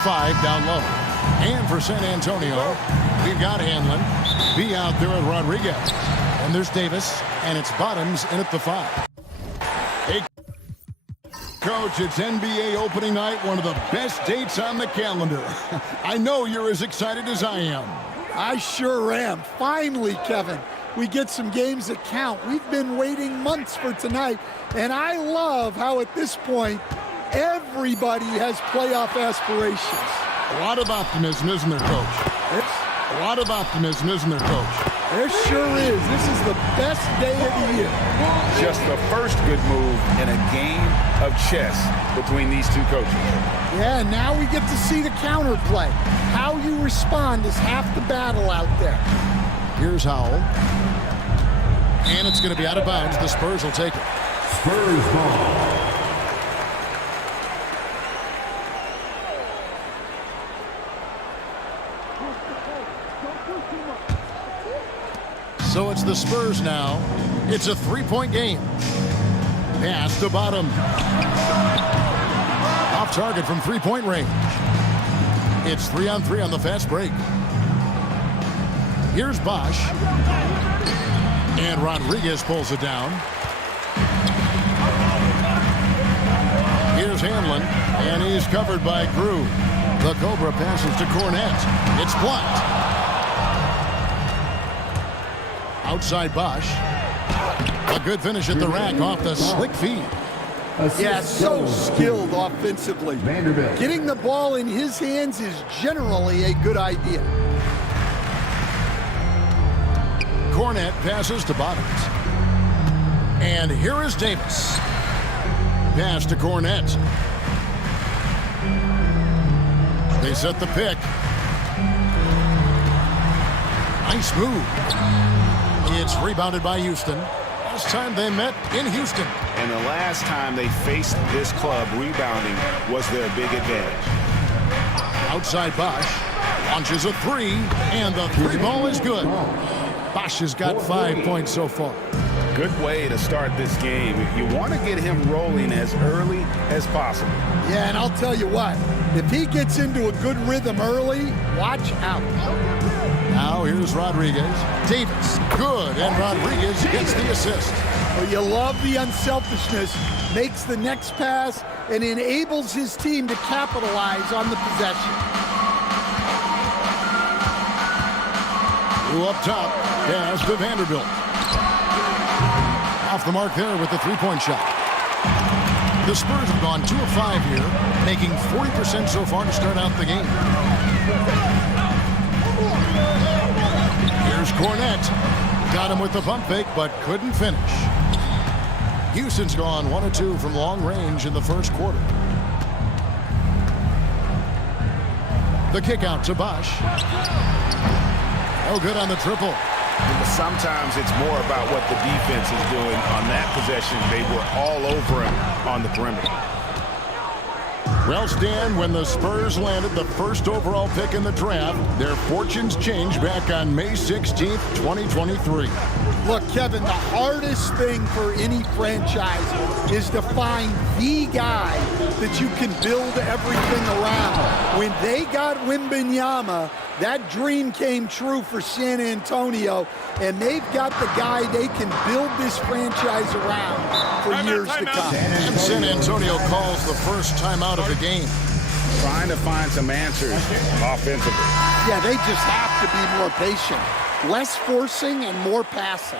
5 down low. And for San Antonio, we've got Hanlon. B out there with Rodriguez. And there's Davis. And it's Bottoms in at the 5. Hey, Coach, it's NBA opening night, one of the best dates on the calendar. I know you're as excited as I am. I sure am. Finally, Kevin, we get some games that count. We've been waiting months for tonight, and I love how at this point, everybody has playoff aspirations. A lot of optimism, isn't there, Coach? A lot of optimism, isn't there, Coach? There sure is. This is the best day of the year. Just the first good move in a game of chess between these two coaches. Yeah, now we get to see the counterplay. How you respond is half the battle out there. Here's Howell. And it's going to be out of bounds. The Spurs will take it. Spurs ball. So it's the Spurs now. It's a three-point game. Pass to Bottom. Off target from three-point range. It's 3-on-3 on the fast break. Here's Bosch. And Rodriguez pulls it down. Here's Hanlon. And he's covered by Grew. The Cobra passes to Cornette. It's blocked. Outside Bosch. A good finish at the rack off the slick feed. Yeah, so skilled offensively. Vanderbilt. Getting the ball in his hands is generally a good idea. Cornette passes to Bottoms. And here is Davis. Pass to Cornette. They set the pick. Nice move. It's rebounded by Houston. Last time they met in Houston. And the last time they faced this club, rebounding was their big advantage. Outside Bosch. Launches a three. And the three ball is good. Bosch has got 5 points so far. Good way to start this game. You want to get him rolling as early as possible. Yeah, and I'll tell you what. If he gets into a good rhythm early, watch out. Now here's Rodriguez. Davis, good, and Rodriguez gets the assist. Well, you love the unselfishness, makes the next pass, and enables his team to capitalize on the possession. Who up top, pass to Vanderbilt. Off the mark there with the three-point shot. The Spurs have gone 2 of 5 here, making 40% so far to start out the game. Here's Cornette. Got him with the pump fake, but couldn't finish. Houston's gone 1 of 2 from long range in the first quarter. The kick out to Bosch. No good on the triple. Sometimes it's more about what the defense is doing on that possession. They were all over him on the perimeter. Well, Stan, when the Spurs landed the first overall pick in the draft, their fortunes changed back on May 16th, 2023. Look, Kevin, the hardest thing for any franchise is to find the guy that you can build everything around. When they got Wembanyama, that dream came true for San Antonio, and they've got the guy they can build this franchise around for years to come. And San Antonio calls the first timeout of the game. Trying to find some answers offensively. Yeah, they just have to be more patient. Less forcing and more passing.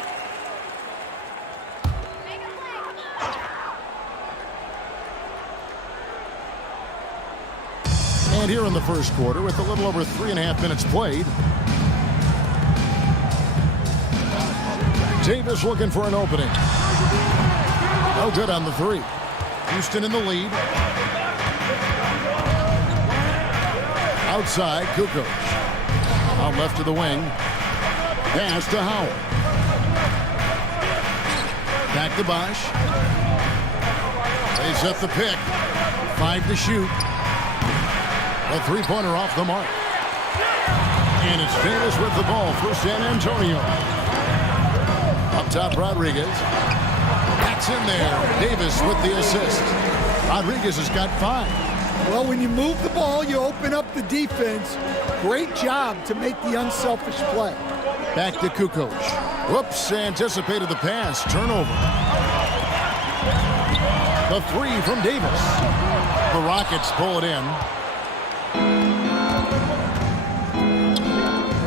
And here in the first quarter, with a little over 3.5 minutes played, Davis looking for an opening. No good on the three. Houston in the lead. Outside, Kukoc. Out left to the wing. Pass to Howell. Back to Bosch. They set the pick. 5 to shoot. A three-pointer off the mark. And it's Davis with the ball for San Antonio. Up top, Rodriguez. That's in there. Davis with the assist. Rodriguez has got 5. Well, when you move the ball, you open up the defense. Great job to make the unselfish play. Back to Kukoc. Whoops, anticipated the pass. Turnover. The three from Davis. The Rockets pull it in.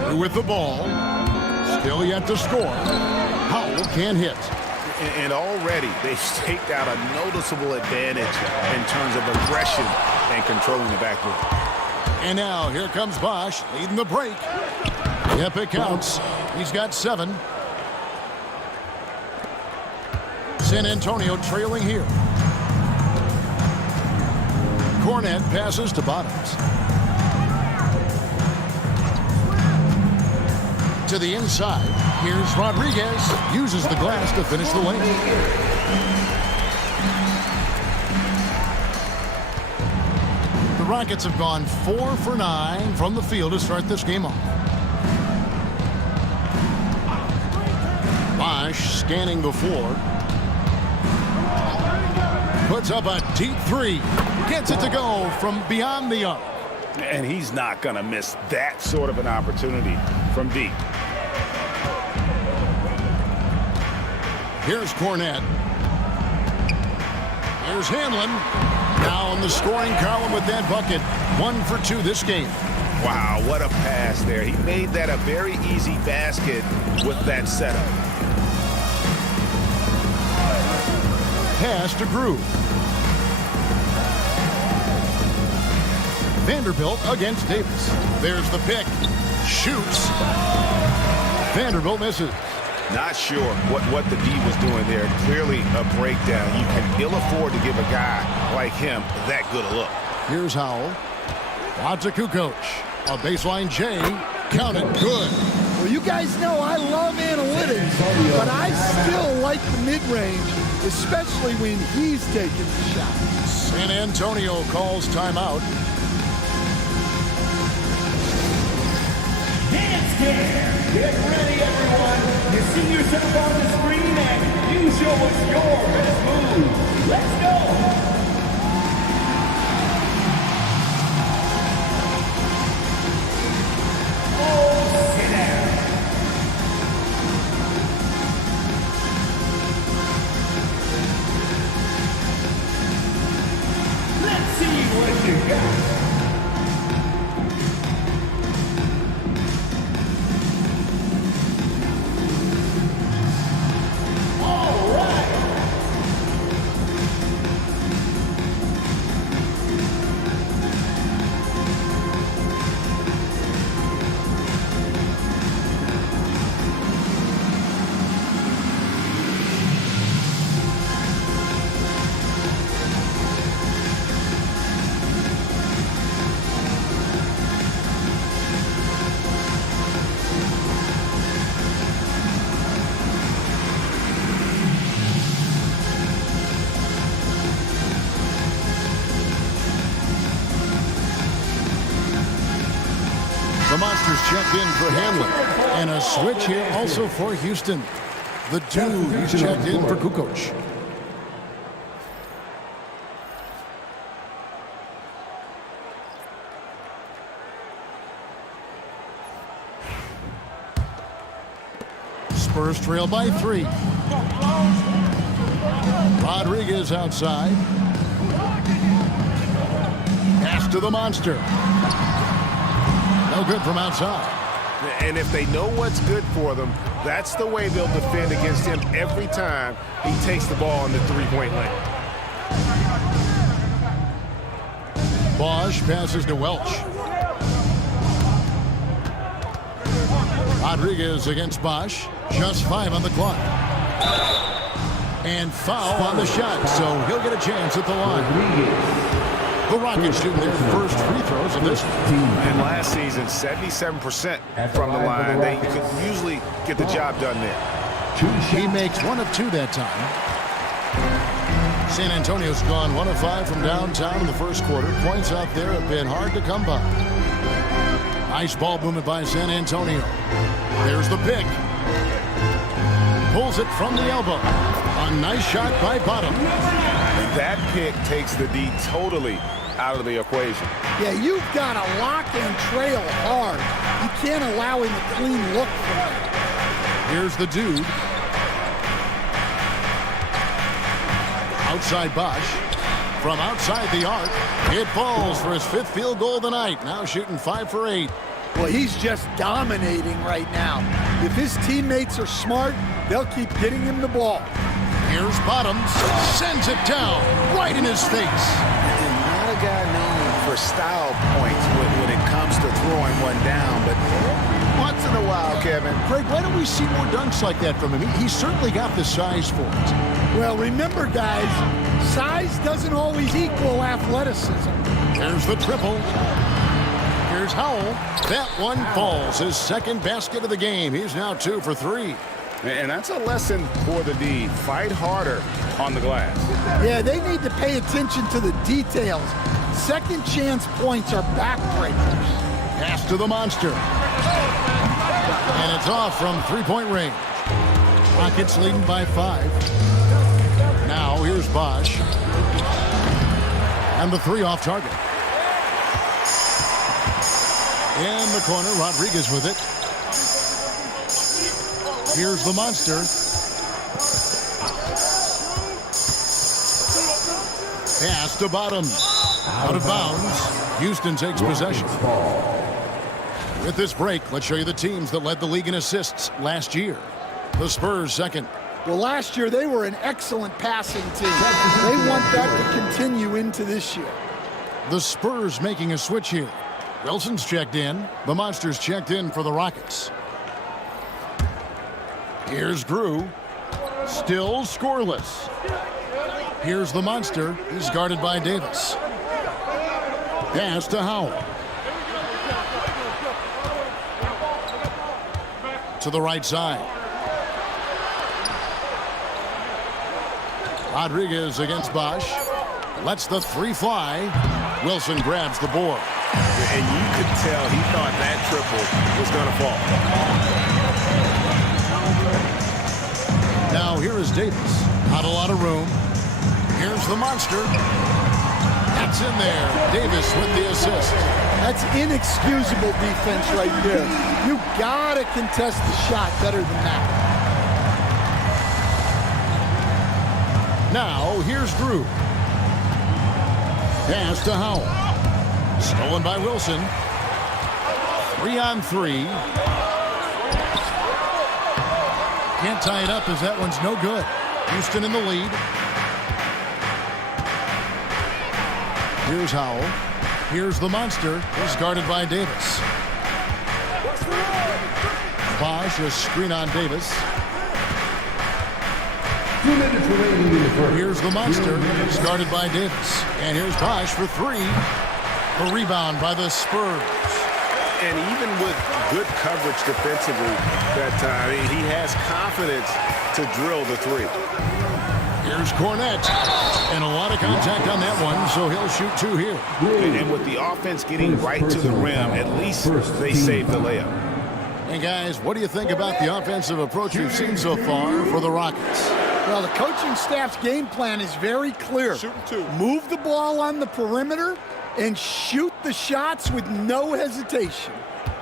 Through with the ball. Still yet to score. Howell can't hit. And already they've staked out a noticeable advantage in terms of aggression and controlling the backboard. And now here comes Bosch leading the break. Yep, it counts. He's got 7. San Antonio trailing here. Cornet passes to Bottoms. To the inside. Here's Rodriguez. Uses the glass to finish the lane. The Rockets have gone 4 for 9 from the field to start this game off. Bosch scanning the floor. Puts up a deep 3. Gets it to go from beyond the arc. And he's not going to miss that sort of an opportunity from deep. Here's Cornet. Here's Hanlon. Now on the scoring column with that bucket. 1 for 2 this game. Wow, what a pass there. He made that a very easy basket with that setup. Pass to Groove. Vanderbilt against Davis. There's the pick. Shoots. Vanderbilt misses. Not sure what the D was doing there. Clearly a breakdown. You can ill afford to give a guy like him that good a look. Here's Howell. Out to Kukoc. A baseline J. Counted. Good. Well, you guys know I love analytics, but I still like the mid-range, especially when he's taking the shot. San Antonio calls timeout. Dance Dance! Get ready, everyone! You see yourself on the screen and you show us your best move. Let's go! Oh, sit down. Let's see what you got. The Monsters checked in for Hamlin. And a switch here also for Houston. The dude who's checked in for Kukoc. Spurs trail by 3. Rodriguez outside. Pass to the Monster. No good from outside. And if they know what's good for them, that's the way they'll defend against him every time he takes the ball in the three-point lane. Bosch passes to Welch. Rodriguez against Bosch. Just 5 on the clock. And foul on the shot, so he'll get a chance at the line. The Rockets shooting their first free throws of this team. And last season, 77% from the line. They could usually get the job done there. He makes 1 of 2 that time. San Antonio's gone 1 of 5 from downtown in the first quarter. Points out there have been hard to come by. Nice ball movement by San Antonio. There's the pick. Pulls it from the elbow. A nice shot by Bottom. That pick takes the D totally out of the equation. Yeah, you've got to lock and trail hard. You can't allow him a clean look from him. Here's the dude. Outside Bosch. From outside the arc, it falls for his 5th field goal of the night. Now shooting 5 for 8. Well, he's just dominating right now. If his teammates are smart, they'll keep getting him the ball. Here's Bottoms. Sends it down right in his face. And not a guy known for style points when it comes to throwing one down, but once in a while, Kevin. Craig, why don't we see more dunks like that from him? He's certainly got the size for it. Well, remember, guys, size doesn't always equal athleticism. There's the triple. Here's Howell. That one falls. His 2nd basket of the game. He's now 2 for 3. And that's a lesson for the D. Fight harder on the glass. Yeah, they need to pay attention to the details. Second chance points are backbreakers. Pass to the monster. And it's off from 3-point range. Rockets leading by 5. Now here's Bosch. And the 3 off target. In the corner, Rodriguez with it. Here's the monster. Pass to Bottoms. Out of bounds. Houston takes possession. With this break, let's show you the teams that led the league in assists last year. The Spurs 2nd. Well, last year they were an excellent passing team. They want that to continue into this year. The Spurs making a switch here. Wilson's checked in. The Monsters checked in for the Rockets. Here's Grew. Still scoreless. Here's the Monster. He's guarded by Davis. Pass to Howell. To the right side. Rodriguez against Bosch. Lets the 3 fly. Wilson grabs the board. And you could tell he thought that triple was going to fall. Now here is Davis. Not a lot of room. Here's the monster. That's in there. Davis with the assist. That's inexcusable defense right there. You gotta contest the shot better than that. Now here's Drew. Pass to Howell. Stolen by Wilson. 3-on-3. Can't tie it up as that one's no good. Houston in the lead. Here's Howell. Here's the monster. He's guarded by Davis. Bosch, a screen on Davis. 2 minutes remaining in the first. Here's the monster. He's guarded by Davis. And here's Bosch for 3. A rebound by the Spurs. And even with good coverage defensively that time, he has confidence to drill the 3. Here's Cornette. And a lot of contact on that one, so he'll shoot 2 here. And with the offense getting right to the rim, at least they saved the layup. And guys, what do you think about the offensive approach we've seen so far for the Rockets? Well, the coaching staff's game plan is very clear. Move the ball on the perimeter and shoot the shots with no hesitation.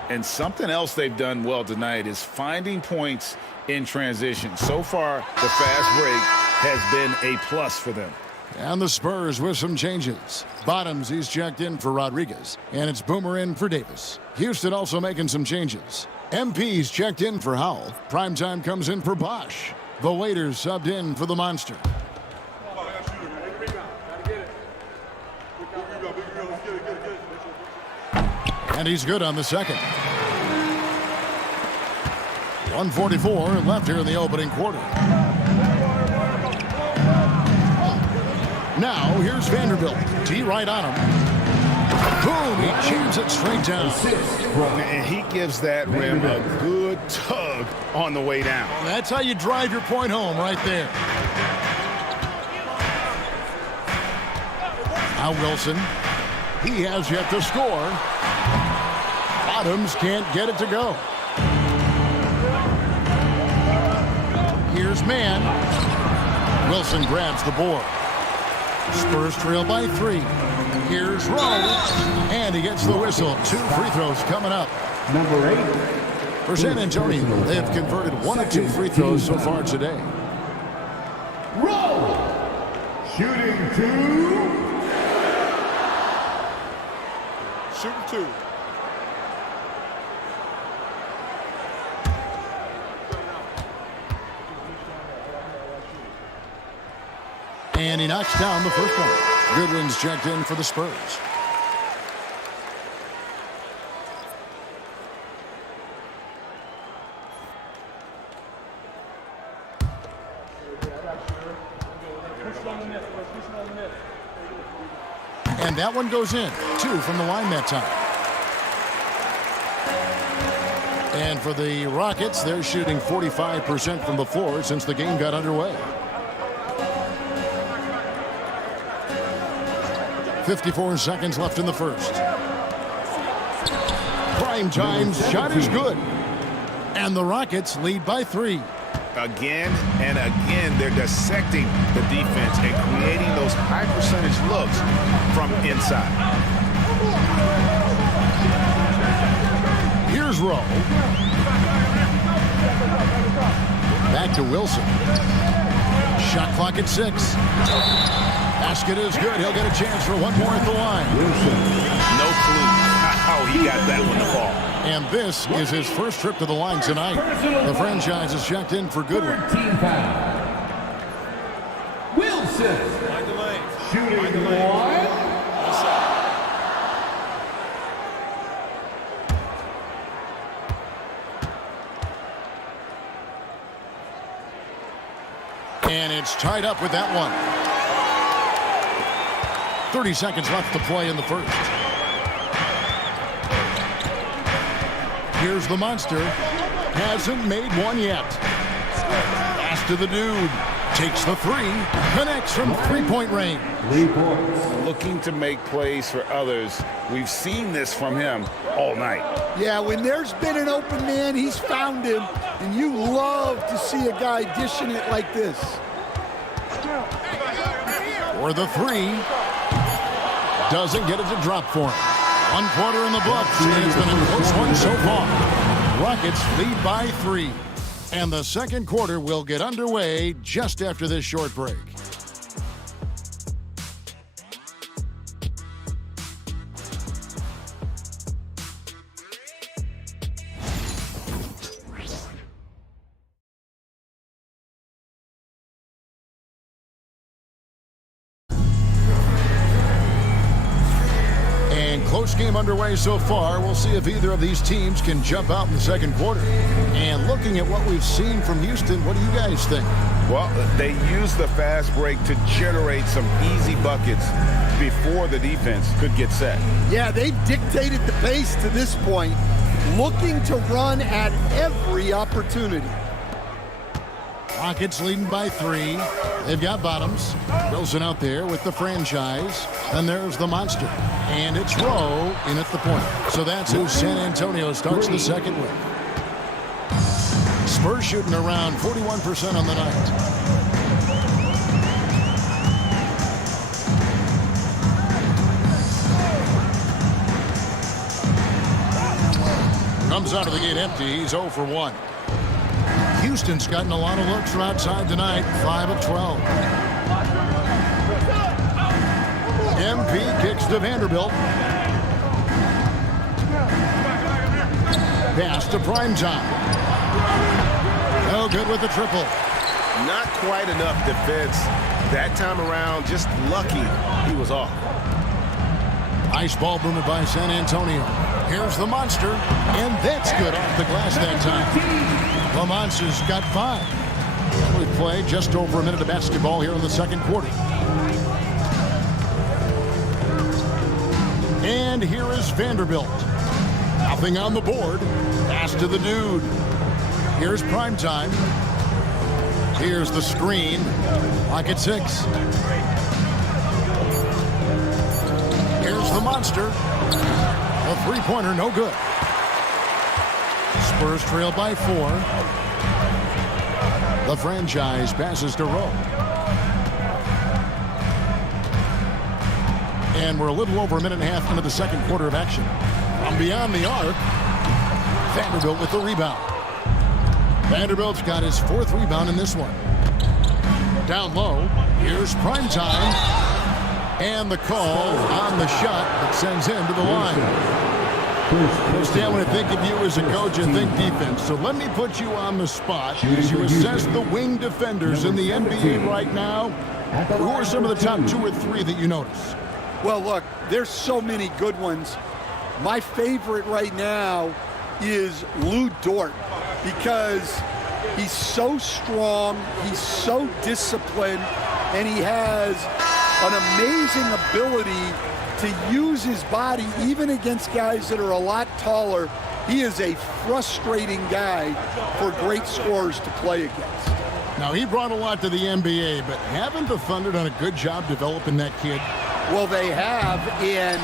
And something else they've done well tonight is finding points in transition. So far, the fast break has been a plus for them. And the Spurs with some changes. Bottoms, he's checked in for Rodriguez. And it's Boomer in for Davis. Houston also making some changes. MP's checked in for Howell. Primetime comes in for Bosch. The waiters subbed in for the monster. And he's good on the second. 1:44 left here in the opening quarter. Now here's Vanderbilt. T right on him. Boom! He jams it straight down. And he gives that rim a good tug on the way down. That's how you drive your point home right there. Now Wilson. He has yet to score. Bottoms can't get it to go. Here's Mann. Wilson grabs the board. Spurs trail by 3. Here's Rowe, and he gets the whistle. 2 free throws coming up. Number 8. For San Antonio, they have converted 1 of 2 free throws so far today. Roll. Shooting 2. Shooting 2. And he knocks down the first one. Goodwin's checked in for the Spurs. And that one goes in. 2 from the line that time. And for the Rockets, they're shooting 45% from the floor since the game got underway. 54 seconds left in the first. Prime time's shot is good. And the Rockets lead by 3. Again and again, they're dissecting the defense and creating those high percentage looks from inside. Here's Rowe. Back to Wilson. Shot clock at 6. Basket is good. He'll get a chance for one more at the line. No clue how he got that one to fall. And this is his first trip to the line tonight. The franchise is checked in for Goodwin. 13 foul. Wilson. Shooting 1. And it's tied up with that one. 30 seconds left to play in the first. Here's the monster. Hasn't made one yet. Pass to the dude. Takes the 3. Connects from three-point range. 3 points. Looking to make plays for others. We've seen this from him all night. Yeah, when there's been an open man, he's found him. And you love to see a guy dishing it like this. For the 3. Doesn't get it to drop for him. 1 quarter in the books, and it's been a close one so far. Rockets lead by 3. And the second quarter will get underway just after this short break. Close game underway so far. We'll see if either of these teams can jump out in the second quarter. And looking at what we've seen from Houston, what do you guys think? Well, they used the fast break to generate some easy buckets before the defense could get set. Yeah, they've dictated the pace to this point, looking to run at every opportunity. Rockets leading by 3. They've got Bottoms. Wilson out there with the franchise. And there's the monster. And it's Rowe in at the point. So that's who San Antonio starts the second with. Spurs shooting around 41% on the night. Comes out of the gate empty. He's 0 for 1. Houston's gotten a lot of looks from outside tonight. 5 of 12. MP kicks to Vanderbilt. Pass to Primetime. No good with the triple. Not quite enough defense that time around. Just lucky he was off. Nice ball movement by San Antonio. Here's the monster, and that's good off the glass that time. The monster's got 5. We play just over a minute of basketball here in the second quarter. And here is Vanderbilt. Nothing on the board. Pass to the dude. Here's Primetime. Here's the screen. Lock at 6. Here's the monster. A three-pointer, no good. Spurs trail by 4. The franchise passes to Rowe. And we're a little over a minute and a half into the second quarter of action. From beyond the arc, Vanderbilt with the rebound. Vanderbilt's got his 4th rebound in this one. Down low, here's prime time. And the call on the shot that sends him to the line. Stan, when I think of you as a coach, I think defense. So let me put you on the spot as you assess the wing defenders in the NBA right now. Who are some of the top 2 or 3 that you notice? Well, look, there's so many good ones. My favorite right now is Lou Dort because he's so strong, he's so disciplined, and he has an amazing ability to use his body even against guys that are a lot taller. He is a frustrating guy for great scorers to play against. Now, he brought a lot to the NBA, but haven't the Thunder done a good job developing that kid? Well, they have, and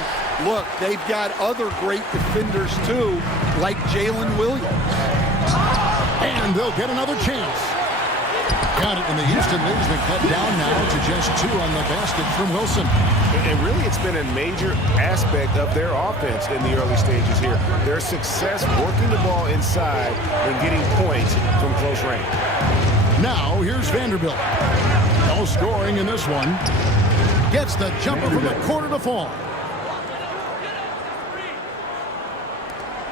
look, they've got other great defenders too, like Jalen Williams. And they'll get another chance. Got it, and the Houston lead has been cut down now to just 2 on the basket from Wilson. And really, it's been a major aspect of their offense in the early stages here. Their success working the ball inside and getting points from close range. Now, here's Vanderbilt. No scoring in this one. Gets the jumper from the corner to fall.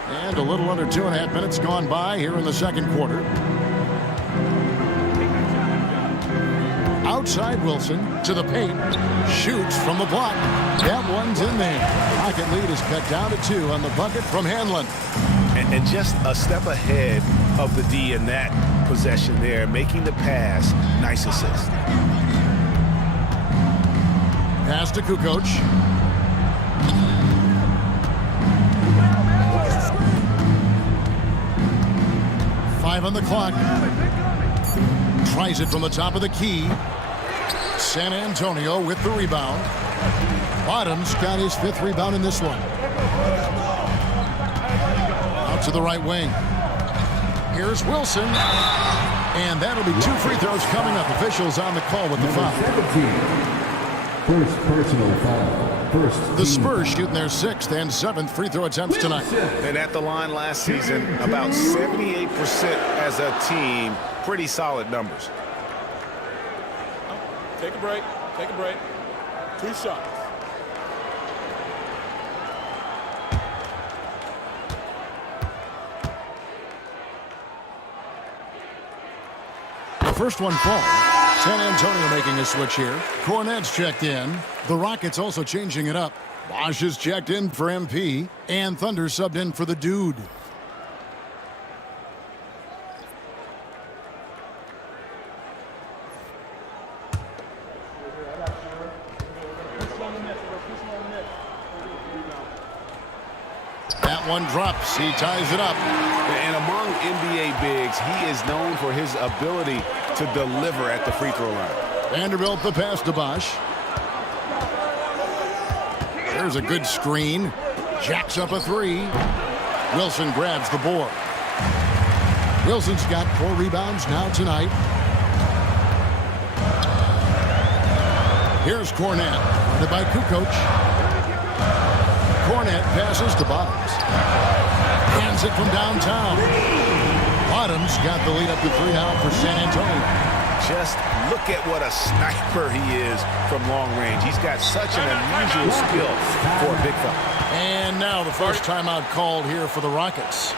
And a little under 2.5 minutes gone by here in the second quarter. Outside Wilson to the paint. Shoots from the block. That one's in there. Rocket lead is cut down to 2 on the bucket from Hanlon. And just a step ahead of the D in that possession there, making the pass. Nice assist. Pass to Kukoc. Five on the clock. Tries it from the top of the key. San Antonio with the rebound. Bottoms got his 5th rebound in this one. Out to the right wing. Here's Wilson. And that'll be 2 free throws coming up. Officials on the call with the foul. 17. First personal foul. The Spurs shooting their 6th and 7th free throw attempts tonight. And at the line last season, about 78% as a team. Pretty solid numbers. Take a break. Take a break. 2 shots. The first one falls. San Antonio making a switch here. Cornette's checked in. The Rockets also changing it up. Bosch is checked in for MP. And Thunder subbed in for the Dude. That one drops. He ties it up. And among NBA bigs, he is known for his ability to deliver at the free throw line. Vanderbilt the pass to Bosch. There's a good screen. Jacks up a 3. Wilson grabs the board. Wilson's got 4 rebounds now tonight. Here's Cornette, guarded by Kukoc. Cornette passes to Bottoms. Hands it from downtown. Bottoms got the lead up to 3 now for San Antonio. Just look at what a sniper he is from long range. He's got such an unusual skill for a big fella. And now the first timeout called here for the Rockets.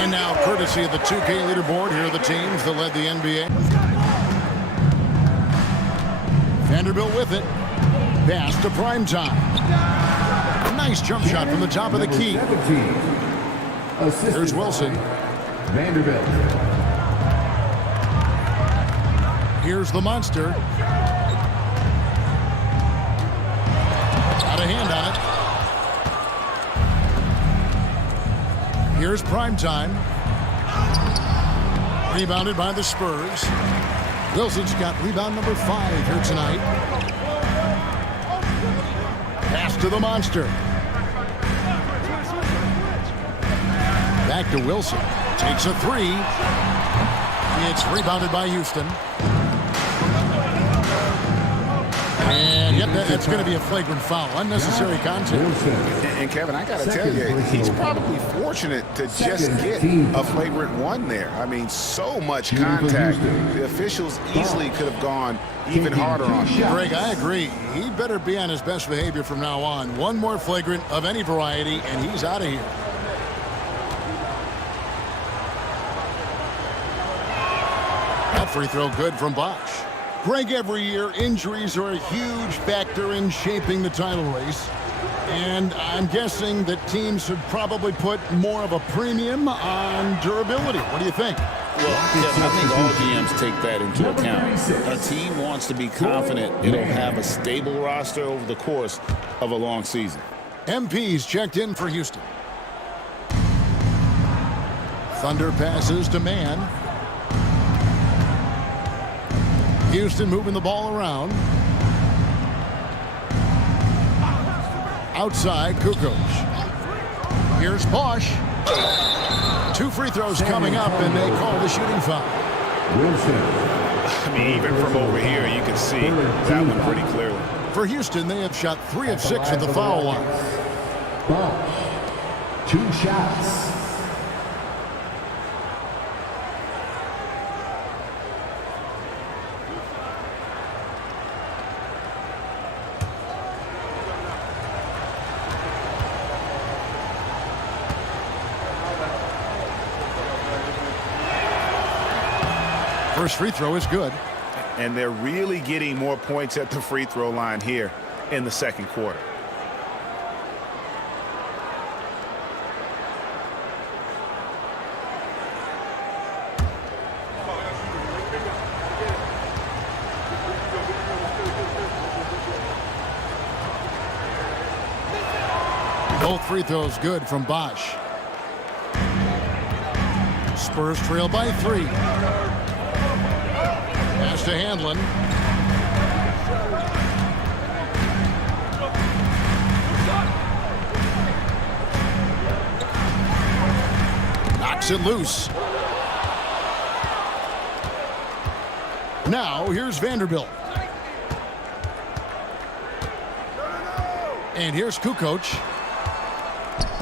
And now, courtesy of the 2K leaderboard, here are the teams that led the NBA. Vanderbilt with it. Pass to Primetime. Nice jump shot from the top of the key. 17. Here's Wilson. Vanderbilt. Here's the monster. Got a hand on it. Here's Primetime. Rebounded by the Spurs. Wilson's got rebound number 5 here tonight. Pass to the monster. Back to Wilson. Takes a 3. It's rebounded by Houston. And yep, that's going to be a flagrant foul. Unnecessary contact. And Kevin, I got to tell you, he's probably fortunate to just get a flagrant 1 there. I mean, so much contact. The officials easily could have gone even harder on him. Greg, I agree. He better be on his best behavior from now on. One more flagrant of any variety, and he's out of here. That free throw good from Bosch. Greg, every year, injuries are a huge factor in shaping the title race. And I'm guessing that teams should probably put more of a premium on durability. What do you think? Well, Kevin, I think all GMs take that into account. A team wants to be confident it'll have a stable roster over the course of a long season. MP's checked in for Houston. Thunder passes to Man. Houston moving the ball around. Outside, Kukoc. Here's Bosch. 2 free throws coming up, and they call the shooting foul. Wilson. I mean, even from over here, you can see that one pretty clearly. For Houston, they have shot 3 of 6 at the foul line. Bosch. 2 shots. First free throw is good. And they're really getting more points at the free throw line here in the second quarter. Both free throws good from Bosch. Spurs trail by 3. Pass to Handlin. Knocks it loose. Now here's Vanderbilt. And here's Kukoc.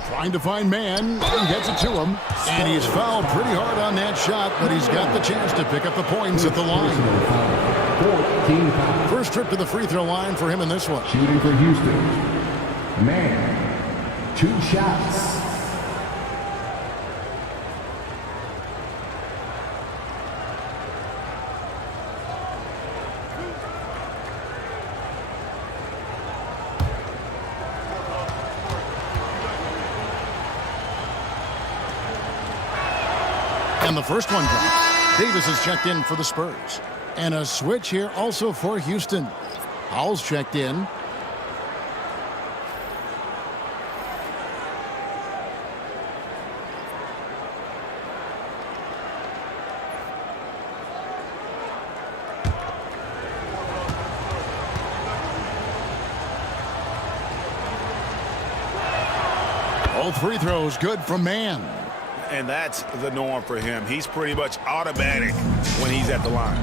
Trying to find Man, and gets it to him. And he's fouled pretty hard on that shot, but he's got the chance to pick up the points at the line. First trip to the free throw line for him in this one. Shooting for Houston. Man. 2 shots. And the first one dropped. Davis is checked in for the Spurs. And a switch here also for Houston. Hall's checked in. Both free throws good from Man. And that's the norm for him. He's pretty much automatic when he's at the line.